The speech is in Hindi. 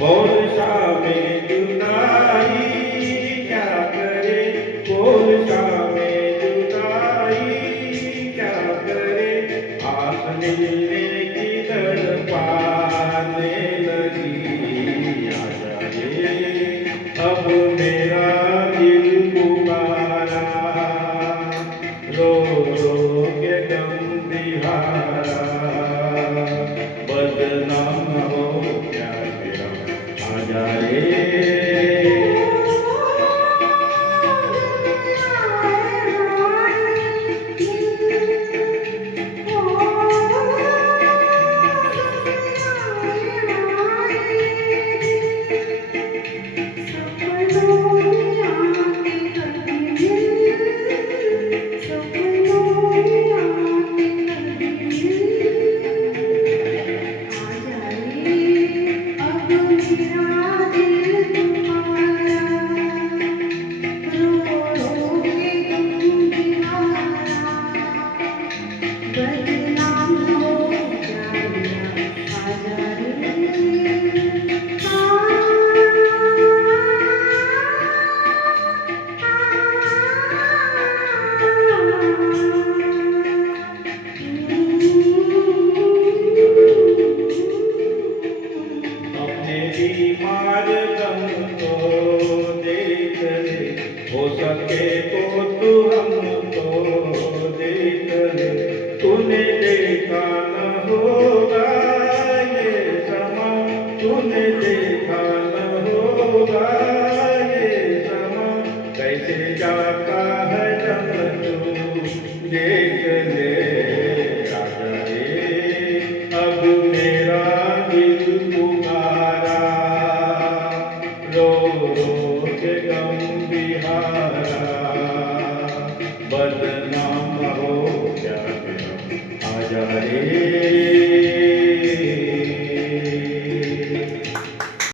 बोलशा में जुदाई क्या करे, बोलशा में जुदाई क्या करे, आस मिलने की तड़पाने लगी। आजा रे अब मेरा दिल पुकारा, रो रो के गम दिहारा, बदनाम हो क्या तेरा, आजा रे। बीमार दम को देख ले, हो सके तो तू हमको देख ले। तूने देखा न होगा ये समा, तूने देखा न होगा ये समा, कैसे जाता है जब तू देख ले। आजा रे अब मेरा दिल पुकारा, रो रो के गम बिहारा, बदनाम